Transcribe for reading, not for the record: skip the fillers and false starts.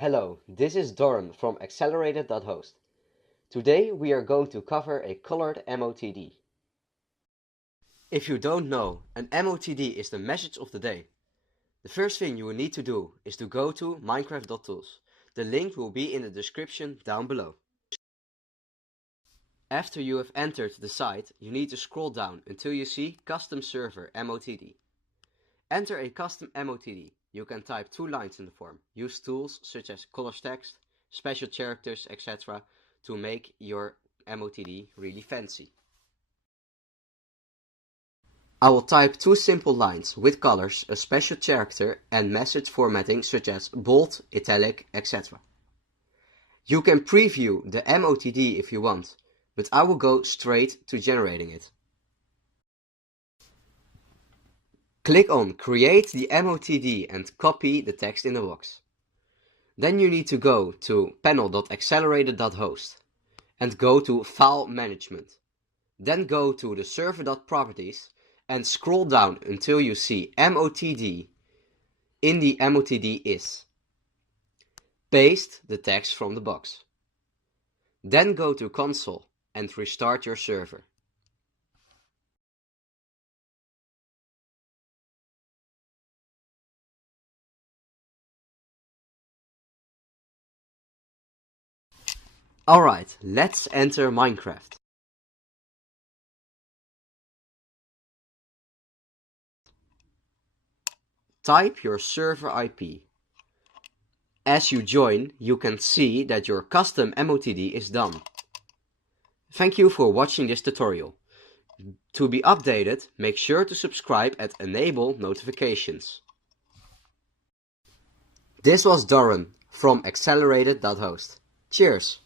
Hello, this is Doran from Accelerated.Host. Today we are going to cover a colored MOTD. If you don't know, an MOTD is the message of the day. The first thing you will need to do is to go to Minecraft.tools. The link will be in the description down below. After you have entered the site, you need to scroll down until you see Custom Server MOTD. Enter a custom MOTD. You can type 2 lines in the form. Use tools such as color text, special characters, etc. to make your MOTD really fancy. I will type 2 simple lines with colors, a special character and message formatting such as bold, italic, etc. You can preview the MOTD if you want, but I will go straight to generating it. Click on Create the MOTD and copy the text in the box. Then you need to go to panel.accelerated.host and go to File Management. Then go to the server.properties and scroll down until you see MOTD in the MOTD is. Paste the text from the box. Then go to console and restart your server. Alright, let's enter Minecraft. Type your server IP. As you join, you can see that your custom MOTD is done. Thank you for watching this tutorial. To be updated, make sure to subscribe and enable notifications. This was Doran from Accelerated.Host. Cheers!